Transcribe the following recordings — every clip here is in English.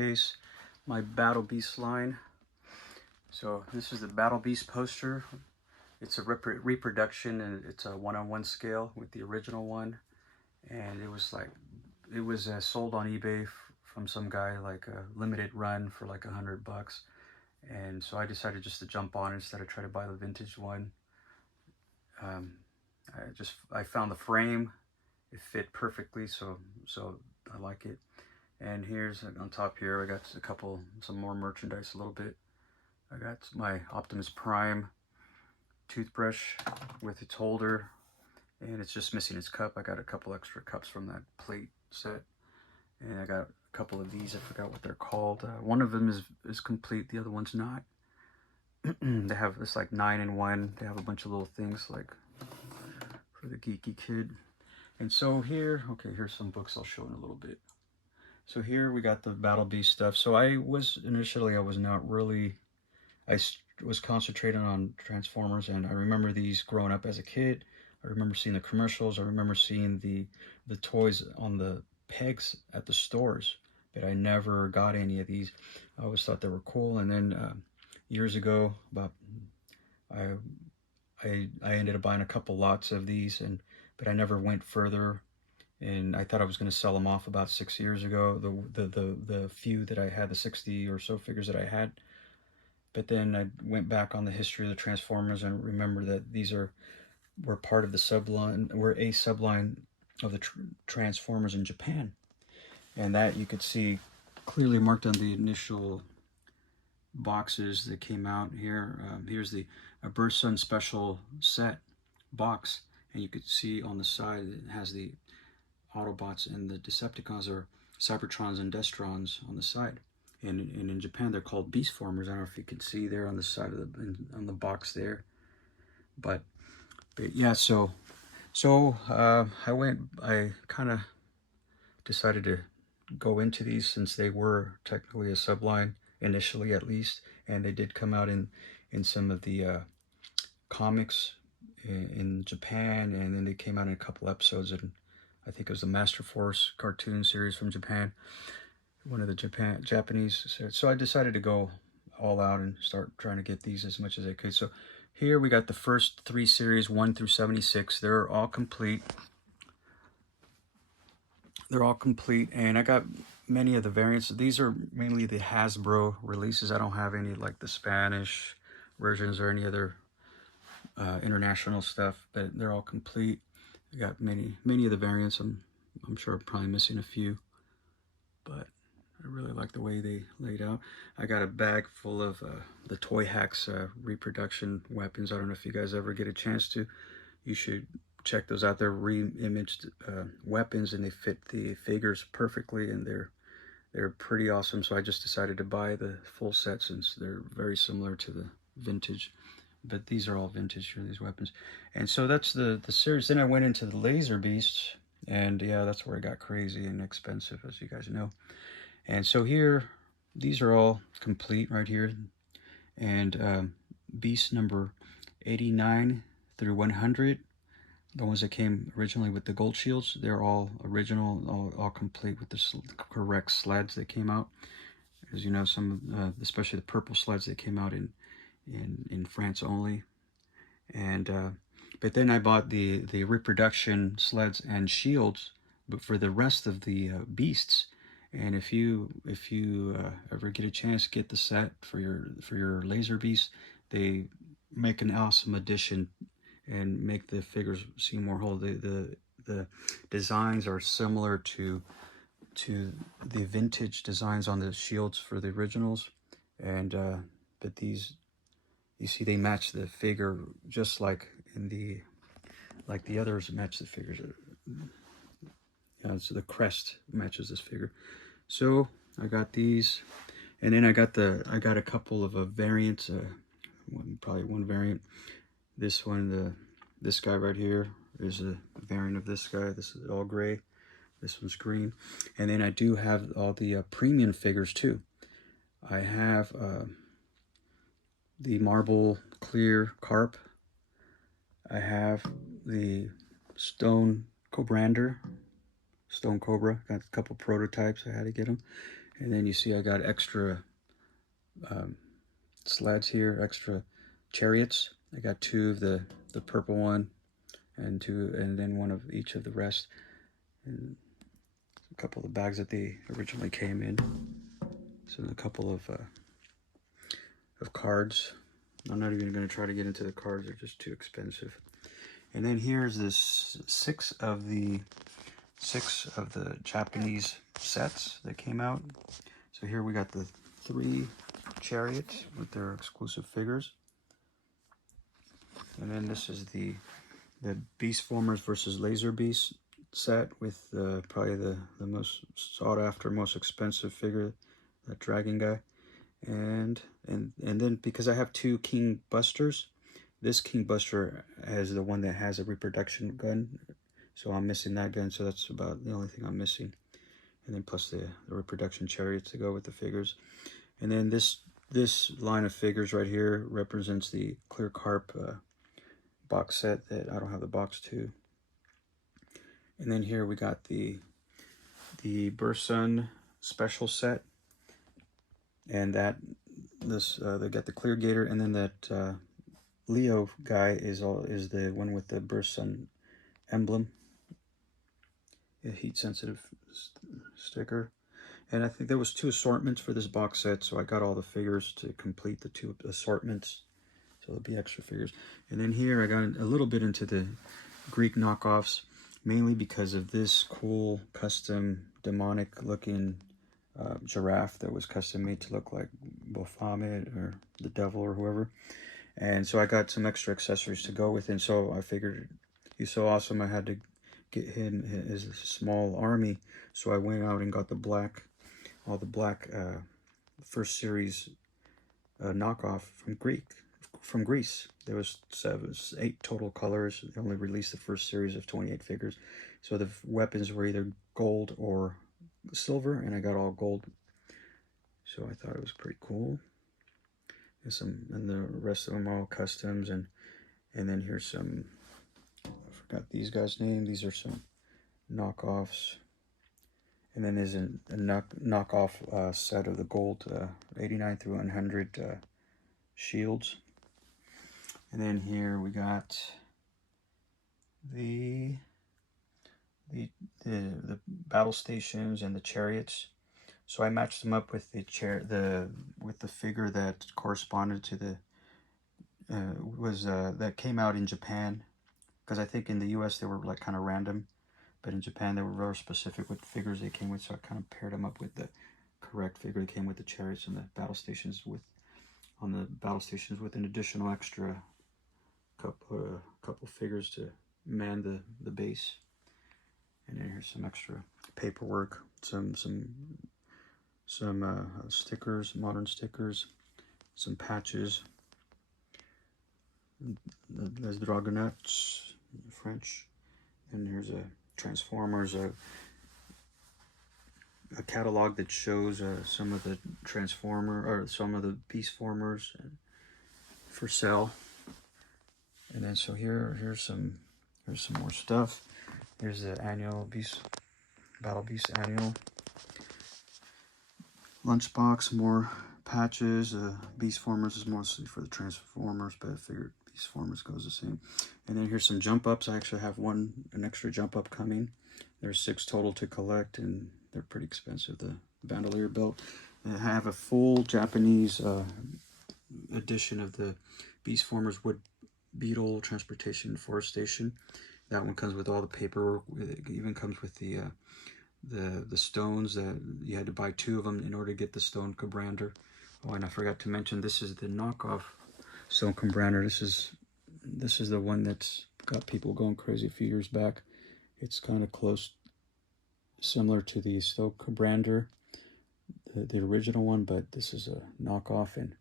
showcase my Battle Beast line. So this is the Battle Beast poster. It's a reproduction, and it's a 1-on-1 scale with the original one. And it was sold on eBay from some guy, like a limited run for like $100. And so I decided just to jump on instead of try to buy the vintage one. I found the frame. It fit perfectly, so I like it. And here's on top here, I got some more merchandise a little bit. I got my Optimus Prime toothbrush with its holder, and it's just missing its cup. I got a couple extra cups from that plate set, and I got a couple of these. I forgot what they're called. One of them is complete, the other one's not. They have this like 9-in-1. They have a bunch of little things like for the geeky kid. And so here, okay, here's some books I'll show in a little bit. So here we got the Battle Beast stuff. So I was not really, I was concentrating on Transformers, and I remember these growing up as a kid. I remember seeing the commercials. I remember seeing the toys on the pegs at the stores, but I never got any of these. I always thought they were cool. And then years ago, I ended up buying a couple lots of these, but I never went further. And I thought I was going to sell them off about 6 years ago, the few that I had, the 60 or so figures that I had. But then I went back on the history of the Transformers and remember that these were part of the subline, were a subline of the Transformers in Japan. And that you could see clearly marked on the initial boxes that came out here. Here's the Birth Sun Special Set box, and you could see on the side it has the Autobots and the Decepticons, or Cybertrons and Destrons, on the side. And in Japan they're called Beastformers. I don't know if you can see there on the side of on the box there. But yeah, so I kind of decided to go into these, since they were technically a subline initially, at least, and they did come out in some of the comics in Japan, and then they came out in a couple episodes, and I think it was the Master Force cartoon series from Japan, one of the Japanese. So I decided to go all out and start trying to get these as much as I could. So here we got the first 3 series, 1 through 76. They're all complete. They're all complete, and I got many of the variants. These are mainly the Hasbro releases. I don't have any like the Spanish versions or any other international stuff, but they're all complete. I got many of the variants. I'm sure I'm probably missing a few, but I really like the way they laid out. I got a bag full of the Toy Hacks reproduction weapons. I don't know if you guys ever get a chance to. You should check those out. They're re-imaged weapons, and they fit the figures perfectly, and they're pretty awesome. So I just decided to buy the full set, since they're very similar to the vintage. But these are all vintage here, these weapons. And so that's the series. Then I went into the Laser Beasts, and yeah, that's where it got crazy and expensive, as you guys know. And so here, these are all complete right here. And Beast number 89 through 100, the ones that came originally with the gold shields, they're all original, all complete with the correct sleds that came out. As you know, some, especially the purple sleds that came out in France only. And but then I bought the reproduction sleds and shields, but for the rest of the beasts. And if you ever get a chance, get the set for your Laser Beast. They make an awesome addition and make the figures seem more whole. The designs are similar to the vintage designs on the shields for the originals, and but these, you see, they match the figure just like in the others match the figures. Yeah, so the crest matches this figure. So I got these, and then I got a couple of variants. Probably one variant. This one, this guy right here is a variant of this guy. This is all gray. This one's green. And then I do have all the premium figures too. I have the marble clear carp. I have the Stone Cobra. Got a couple prototypes. I had to get them. And then you see I got extra sleds here, extra chariots. I got 2 of the purple one, and 2, and then 1 of each of the rest. And a couple of the bags that they originally came in. So a couple of cards. I'm not even going to try to get into the cards; they're just too expensive. And then here's this 6 of the Japanese sets that came out. So here we got the 3 chariots with their exclusive figures. And then this is the Beastformers versus Laser Beast set with probably the most sought after, most expensive figure, that dragon guy. And then because I have 2 King Busters, this King Buster has the one that has a reproduction gun, so I'm missing that gun, so that's about the only thing I'm missing. And then plus the reproduction chariots to go with the figures. And then this line of figures right here represents the Clear Carp box set that I don't have the box to. And then here we got the Bursun special set, and they got the Clear Gator, and then that Leo guy is the one with the Bursun emblem, a heat sensitive sticker. And I think there was 2 assortments for this box set, so I got all the figures to complete the 2 assortments. So there'll be extra figures. And then here I got a little bit into the Greek knockoffs, mainly because of this cool custom demonic looking giraffe that was custom made to look like Baphomet or the devil or whoever. And so I got some extra accessories to go with, and so I figured he's so awesome I had to get him his small army. So I went out and got all the black first series knockoff from Greece. There was 8 total colors. They only released the first series of 28 figures. So the weapons were either gold or silver, and I got all gold. So I thought it was pretty cool. And the rest of them are all customs, and then here's some, I forgot these guys' name. These are some knockoffs. And then there's a knockoff set of the gold 89 through 100 shields. And then here we got the battle stations and the chariots. So I matched them up with with the figure that corresponded to the that came out in Japan, because I think in the US they were like kind of random, but in Japan they were very specific with the figures they came with. So I kind of paired them up with the correct figure that came with the chariots and the battle stations with an additional extra couple figures to man the base. And then here's some extra paperwork, some stickers, modern stickers, some patches. There's the Dragonets in French, and here's a Transformers, a catalog that shows some of the some of the Beastformers for sale. And then so here's some more stuff. Here's the annual Battle Beast annual lunchbox, more patches. Beastformers is mostly for the Transformers, but I figured Beastformers goes the same. And then here's some jump ups. I actually have an extra jump up coming. There's 6 total to collect, and they're pretty expensive. The bandolier belt. And I have a full Japanese edition of the Beastformers Wood Beetle Transportation Forestation. That one comes with all the paperwork. It even comes with the stones that you had to buy 2 of them in order to get the stone Combrander. Oh, and I forgot to mention, this is the knockoff stone Combrander. This is the one that's got people going crazy a few years back. It's kind of close, similar to the stone Combrander, the original one, but this is a knockoff, and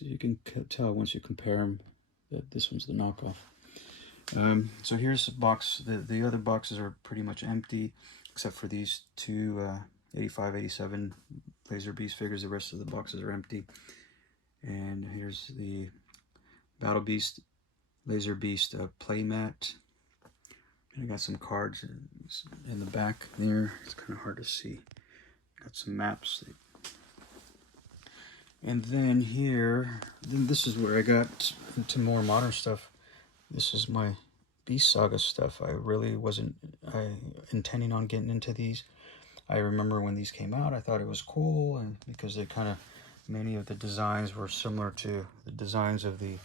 you can tell once you compare them that this one's the knockoff. So here's a box. The other boxes are pretty much empty, except for these 2 85, 87 Laser Beast figures. The rest of the boxes are empty. And here's the Battle Beast Laser Beast playmat. And I got some cards in the back there. It's kind of hard to see. Got some maps. And then here, this is where I got into more modern stuff. This is my Beast Saga stuff. I really wasn't intending on getting into these. I remember when these came out, I thought it was cool, and because they kind of, many of the designs were similar to the designs of the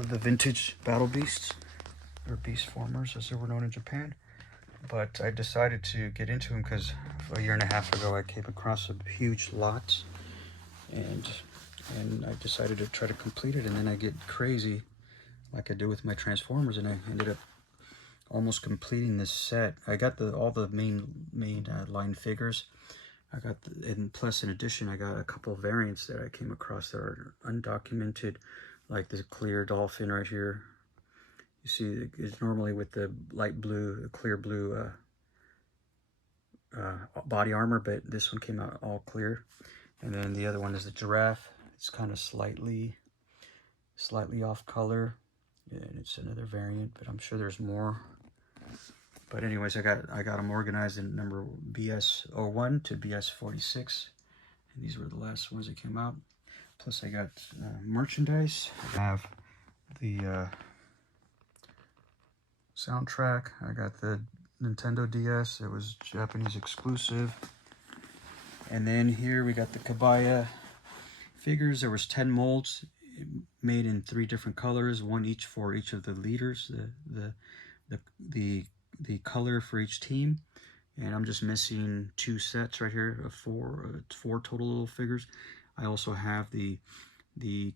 vintage Battle Beasts, or Beastformers as they were known in Japan. But I decided to get into them because a year and a half ago I came across a huge lot, and I decided to try to complete it, and then I get crazy like I do with my Transformers, and I ended up almost completing this set. I got all the main line figures. I got and plus in addition I got a couple of variants that I came across that are undocumented, like the clear dolphin right here. You see, it's normally with the light blue, clear blue body armor, but this one came out all clear. And then the other one is the giraffe. It's kind of slightly off color, and it's another variant, but I'm sure there's more. But anyways, I got them organized in number BS01 to BS46, and these were the last ones that came out. Plus I got merchandise. I have the soundtrack. I got the Nintendo DS. It was Japanese exclusive. And then here we got the Kabaya figures. There was 10 molds made in 3 different colors, one each for each of the leaders, the color for each team. And I'm just missing 2 sets right here of 4 total little figures. I also have the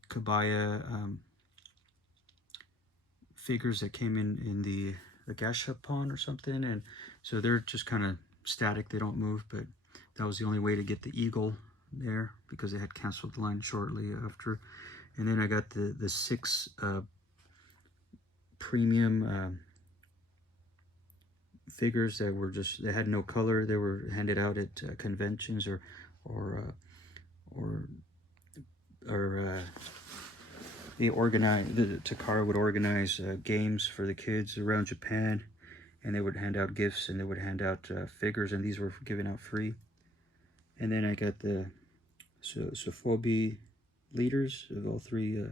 Kabaya figures that came in the Gashapon or something, and so they're just kind of static, they don't move, but that was the only way to get the eagle there because they had canceled the line shortly after. And then I got the 6 premium figures that were just, they had no color. They were handed out at conventions or they organize, the Takara would organize games for the kids around Japan, and they would hand out gifts, and they would hand out figures, and these were given out free. And then I got the Sophobi leaders of all 3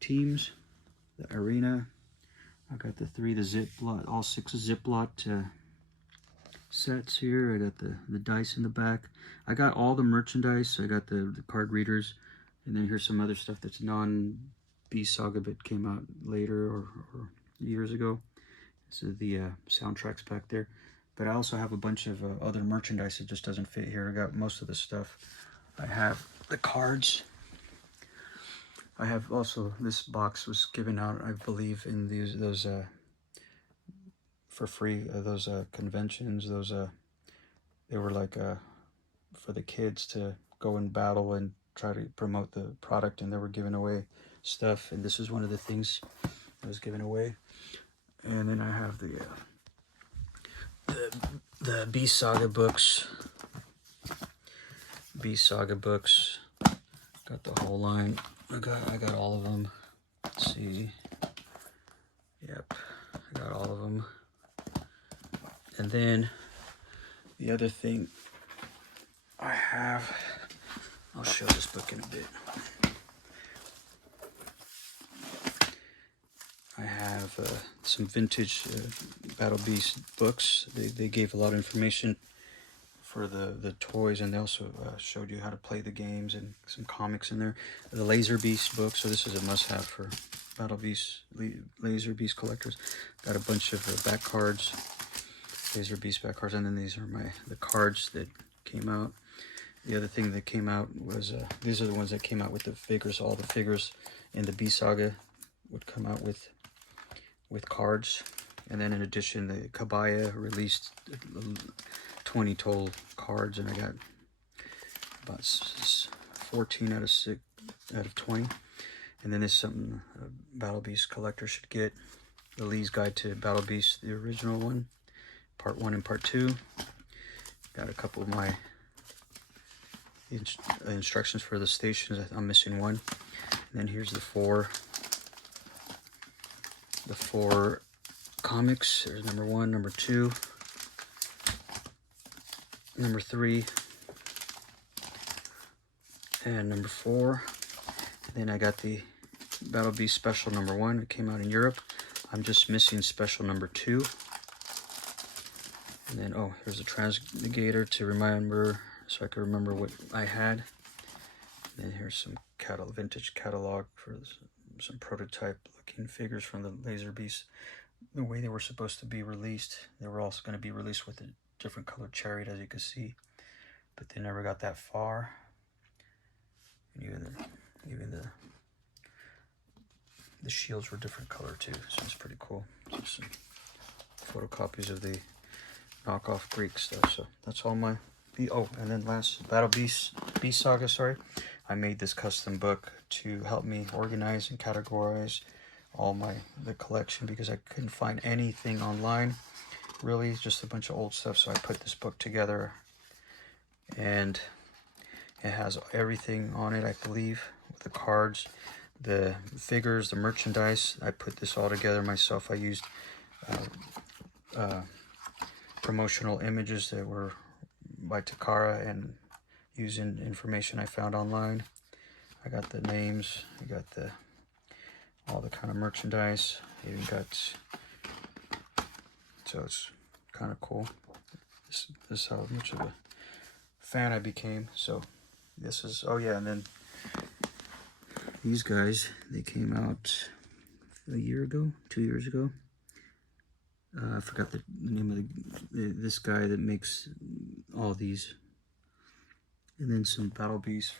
teams, the arena. I got the Zip-Lot, all 6 Zip-Lot sets here. I got the dice in the back. I got all the merchandise. I got the card readers, and then here's some other stuff that's non-Beast Saga but came out later or years ago. So the soundtrack's back there. But I also have a bunch of other merchandise that just doesn't fit here. I got most of the stuff. I have the cards. I have also, this box was given out, I believe, in those for free. Those conventions. Those they were like for the kids to go and battle and try to promote the product, and they were giving away stuff. And this is one of the things that was given away. And then I have the Beast Saga books. Beast Saga books. Got the whole line. I got all of them. Let's see. Yep, I got all of them. And then the other thing I have, I'll show this book in a bit. I have some vintage Battle Beast books. They gave a lot of information for the toys, and they also showed you how to play the games and some comics in there. The Laser Beast book, so this is a must-have for Battle Beast, Laser Beast collectors. Got a bunch of back cards, Laser Beast back cards, and then these are the cards that came out. The other thing that came out was, these are the ones that came out with the figures. All the figures in the Beast Saga would come out with cards. And then in addition, the Kabaya released 20 total cards, and I got about 14 out of 20. And then there's something a Battle Beast collector should get: the Lee's Guide to Battle Beast, the original one, part 1 and part 2. Got a couple of my instructions for the stations. I'm missing one. And then here's the four comics. There's number 1, number 2, number 3 and number 4. And then I got the Battle Beast Special number 1. It came out in Europe. I'm just missing Special number 2. And then, oh, here's a Transnegator to remember, so I can remember what I had. And then here's some vintage catalog for some prototype looking figures from the Laser Beast. The way they were supposed to be released, they were also going to be released with a different colored chariot, as you can see, but they never got that far. And even the shields were different color too, so it's pretty cool. Just some photocopies of the knockoff Greek stuff. So that's all my and then last, Battle Beasts Beast Saga, sorry. I made this custom book to help me organize and categorize all the collection, because I couldn't find anything online, really, just a bunch of old stuff. So I put this book together, and it has everything on it, I believe, with the cards, the figures, the merchandise. I put this all together myself. I used promotional images that were by Takara and using information I found online. I got the names, I got all the kind of merchandise. I even got, so it's kind of cool. This is how much of a fan I became. So this is, oh yeah, and then these guys, they came out a year ago, 2 years ago. I forgot the name of this guy that makes all these. And then some Battle Beasts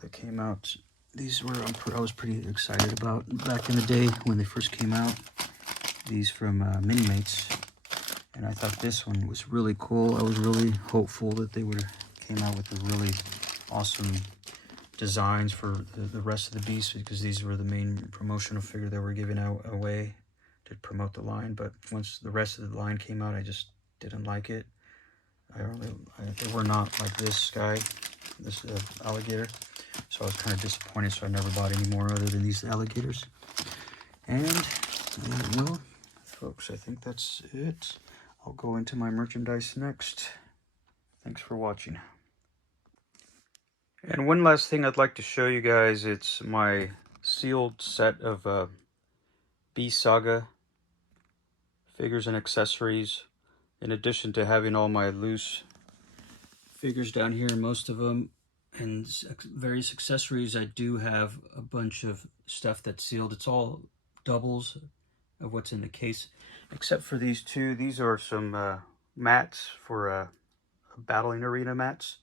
that came out. These were I was pretty excited about back in the day when they first came out. These from Minimates, and I thought this one was really cool. I was really hopeful that they would have came out with a really awesome designs for the rest of the Beasts, because these were the main promotional figure they were giving away to promote the line. But once the rest of the line came out, I just didn't like it. They were not like this guy, this alligator. So I was kind of disappointed, so I never bought any more other than these alligators. And, well, folks, I think that's it. I'll go into my merchandise next. Thanks for watching. And one last thing I'd like to show you guys, it's my sealed set of Beast Saga figures and accessories. In addition to having all my loose figures down here, most of them, and various accessories, I do have a bunch of stuff that's sealed. It's all doubles of what's in the case, except for these two. These are some mats for battling arena mats.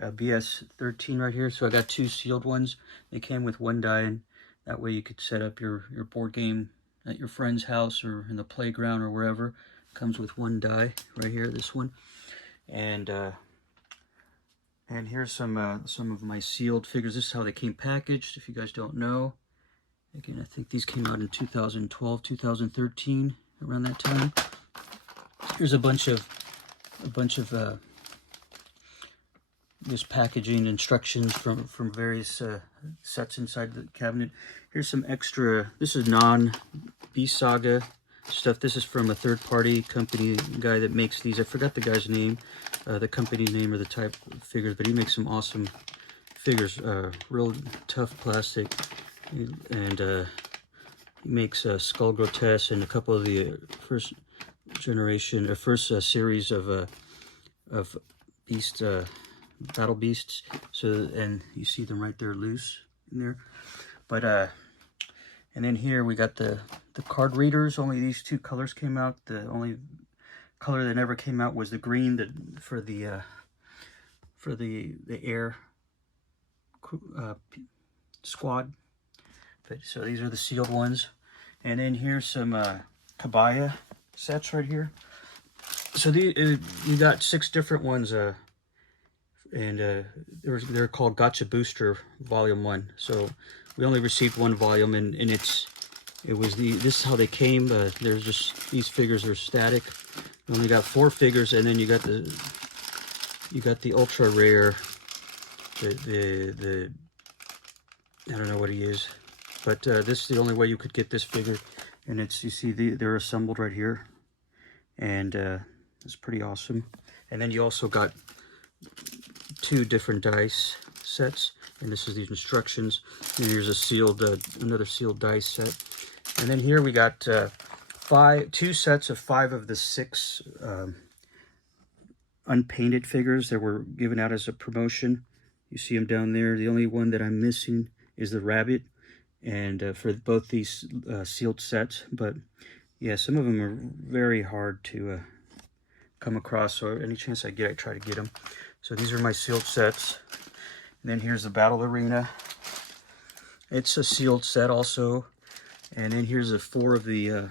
BS13 right here. So I got 2 sealed ones. They came with 1 die, and that way you could set up your board game at your friend's house or in the playground or wherever. Comes with 1 die right here, this one. And here's some of my sealed figures. This is how they came packaged, if you guys don't know. Again, I think these came out in 2012, 2013, around that time. Here's a bunch of this packaging instructions from various sets inside the cabinet. Here's some extra, this is non-Beast Saga stuff. This is from a third-party company guy that makes these. I forgot the guy's name, the company name or the type of figures, but he makes some awesome figures, real tough plastic, and he makes Skull Grotesque and a couple of the first generation or first series of Beast Battle Beasts. So, and you see them right there loose in there. But and then here we got the card readers. Only these 2 colors came out. The only color that never came out was the green for the air squad. But, so these are the sealed ones. And then here's some Kabaya sets right here. So you got 6 different ones, and they're called Gotcha Booster Volume 1. So we only received 1 volume, and this is how they came. There's just, these figures are static. We only got 4 figures, and then you got the ultra rare, the I don't know what he is, but this is the only way you could get this figure, and you see they're assembled right here, and it's pretty awesome. And then you also got 2 different dice sets, and this is the instructions. And here's a sealed, another sealed dice set. And then here we got 2 sets of 5 of the 6 unpainted figures that were given out as a promotion. You see them down there. The only one that I'm missing is the rabbit, and for both these sealed sets. But yeah, some of them are very hard to come across, so any chance I get, I try to get them. So these are my sealed sets. And then here's the Battle Arena. It's a sealed set also. And then here's 4 of the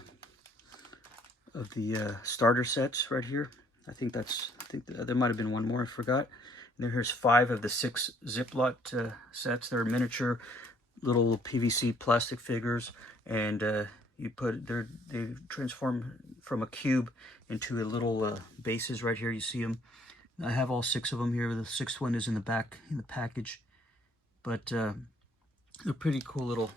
starter sets right here. I think there might have been one more, I forgot. And then here's 5 of the 6 Ziploc sets. They're miniature little PVC plastic figures, and they transform from a cube into a little bases right here. You see them. I have all 6 of them here. The 6th one is in the back in the package, but they're pretty cool little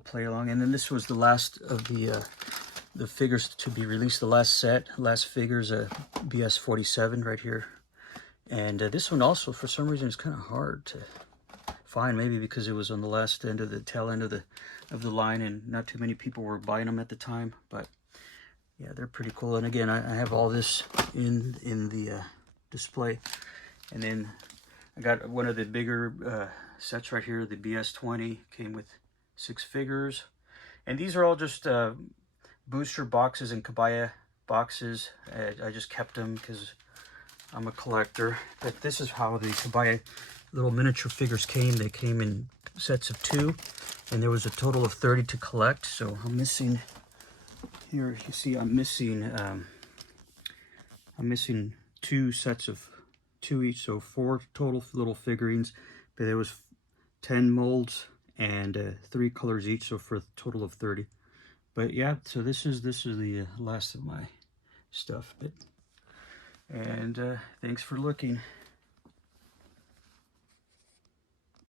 play along. And then this was the last of the figures to be released, the last figures, BS47 right here. And this one also, for some reason, is kind of hard to find, maybe because it was on the last end of the tail end of the line, and not too many people were buying them at the time. But yeah, they're pretty cool. And again, I have all this in the display. And then I got one of the bigger sets right here, the BS20, came with 6 figures. And these are all just booster boxes and kabaya boxes. I just kept them because I'm a collector. But this is how the kabaya little miniature figures came. They came in sets of 2, and there was a total of 30 to collect. So I'm missing here. You see, I'm missing 2 sets of 2 each, so 4 total little figurines. But there was 10 molds and 3 colors each, so for a total of 30. But yeah, so this is the last of my stuff. And thanks for looking.